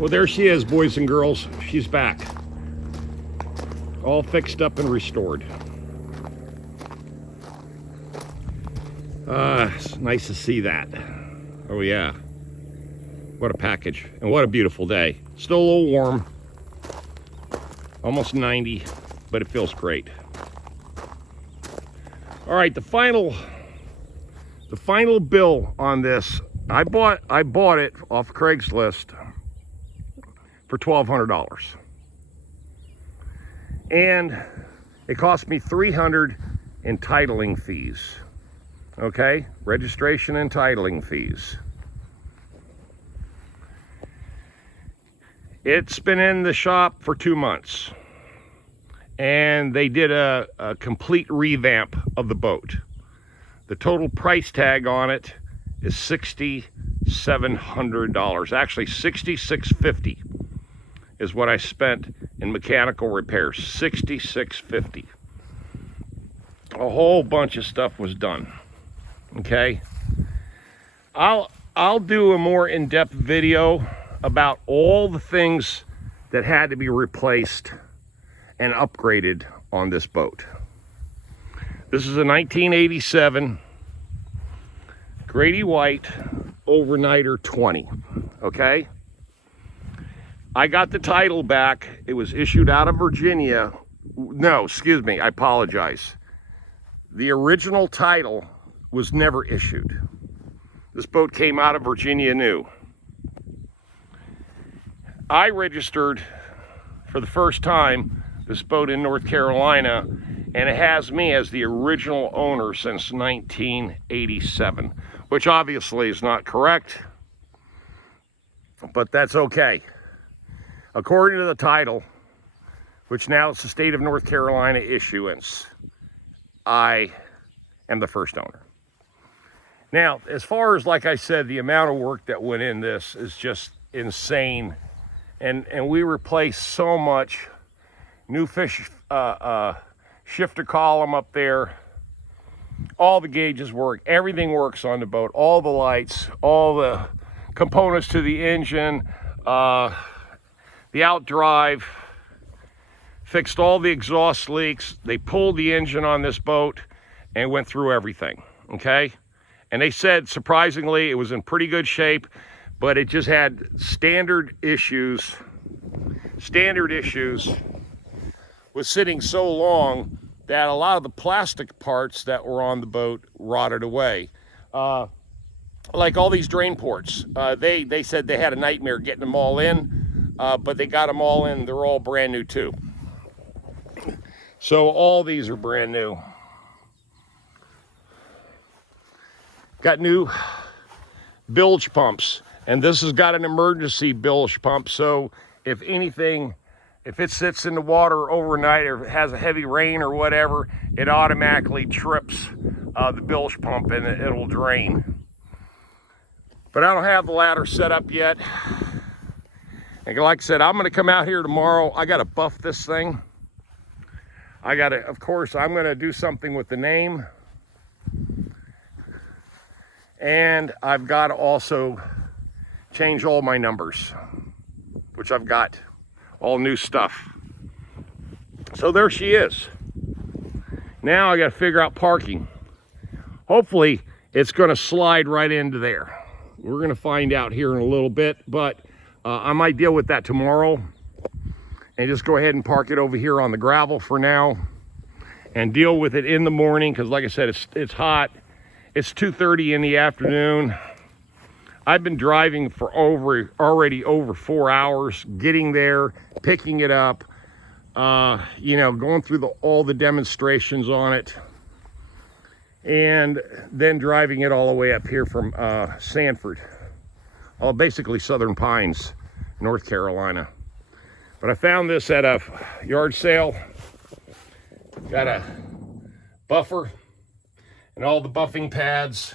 Well, there she is, boys and girls. She's back. All fixed up and restored. It's nice to see that. Oh yeah. What a package. And what a beautiful day. Still a little warm. Almost 90, but it feels great. All right, the final bill on this, I bought it off Craigslist for $1,200. And it cost me $300 in titling fees. Okay, registration and titling fees. It's been in the shop for 2 months, and they did a complete revamp of the boat. The total price tag on it is $6,700. Actually, $6,650 is what I spent in mechanical repairs. $6,650. A whole bunch of stuff was done. Okay, I'll do a more in-depth video about all the things that had to be replaced and upgraded on this boat. This is a 1987 Grady White Overnighter 20, okay? I got the title back. It was issued out of Virginia. No, excuse me, I apologize. The original title was never issued. This boat came out of Virginia new. I registered for the first time this boat in North Carolina, and it has me as the original owner since 1987, which obviously is not correct, but that's okay. According to the title, which now it's the state of North Carolina issuance, I am the first owner. Now, as far as, like I said, the amount of work that went in this is just insane. And we replaced so much. New fish shifter column up there. All the gauges work. Everything works on the boat. All the lights, all the components to the engine, the outdrive. Fixed all the exhaust leaks. They pulled the engine on this boat and went through everything, okay? And they said, surprisingly, it was in pretty good shape, but it just had standard issues. Was sitting so long that a lot of the plastic parts that were on the boat rotted away. Like all these drain ports, they said they had a nightmare getting them all in, but they got them all in. They're all brand new too. So all these are brand new. Got new bilge pumps, and this has got an emergency bilge pump, so if anything, if it sits in the water overnight or has a heavy rain or whatever, it automatically trips the bilge pump and it'll drain. But I don't have the ladder set up yet. And like I said, I'm gonna come out here tomorrow. I gotta buff this thing. Of course, I'm gonna do something with the name. And I've got to also change all my numbers, which I've got all new stuff. So there she is. Now I got to figure out parking. Hopefully it's going to slide right into there. We're going to find out here in a little bit, but I might deal with that tomorrow and just go ahead and park it over here on the gravel for now and deal with it in the morning, because like I said, it's hot. It's 2:30 in the afternoon. I've been driving for already over 4 hours, getting there, picking it up, you know, going through all the demonstrations on it, and then driving it all the way up here from Sanford, basically Southern Pines, North Carolina. But I found this at a yard sale. Got a buffer and all the buffing pads,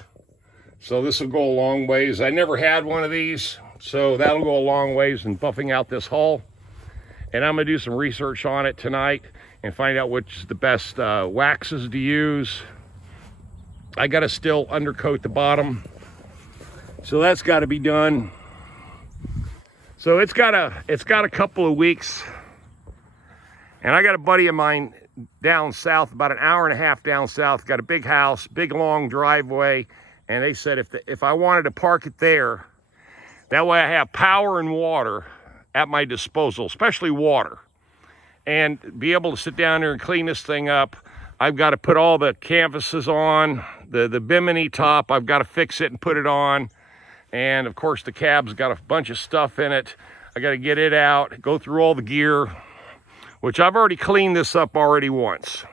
so this will go a long ways. I never had one of these, so that'll go a long ways in buffing out this hull. And I'm gonna do some research on it tonight and find out which is the best waxes to use. I gotta still undercoat the bottom, so that's got to be done. So it's got a couple of weeks, and I got a buddy of mine down south, about an hour and a half down south, got a big house, big long driveway, and they said if I wanted to park it there, that way I have power and water at my disposal, especially water, and be able to sit down there and clean this thing up. I've got to put all the canvases on, the bimini top, I've got to fix it and put it on. And of course the cab's got a bunch of stuff in it. I got to get it out, go through all the gear, which I've already cleaned this up already once.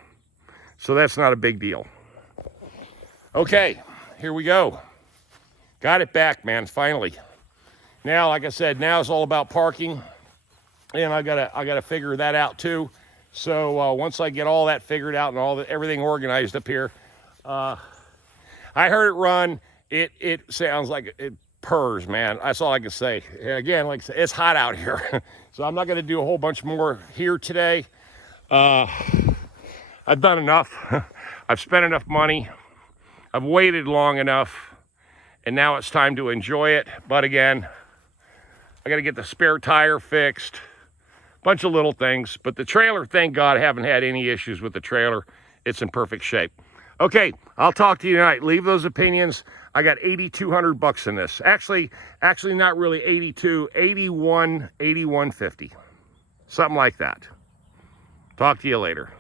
So that's not a big deal. Okay, here we go. Got it back, man, finally. Now, like I said, now it's all about parking. And I gotta figure that out too. So once I get all that figured out and everything organized up here, I heard it run. It sounds like it purrs, man. That's all I can say. And again, like I said, it's hot out here. So I'm not gonna do a whole bunch more here today. I've done enough. I've spent enough money. I've waited long enough. And now it's time to enjoy it. But again, I gotta get the spare tire fixed. Bunch of little things. But the trailer, thank God, I haven't had any issues with the trailer. It's in perfect shape. Okay, I'll talk to you tonight. Leave those opinions. I got $8,200 in this. Actually not really 82, 81, 81.50. Something like that. Talk to you later.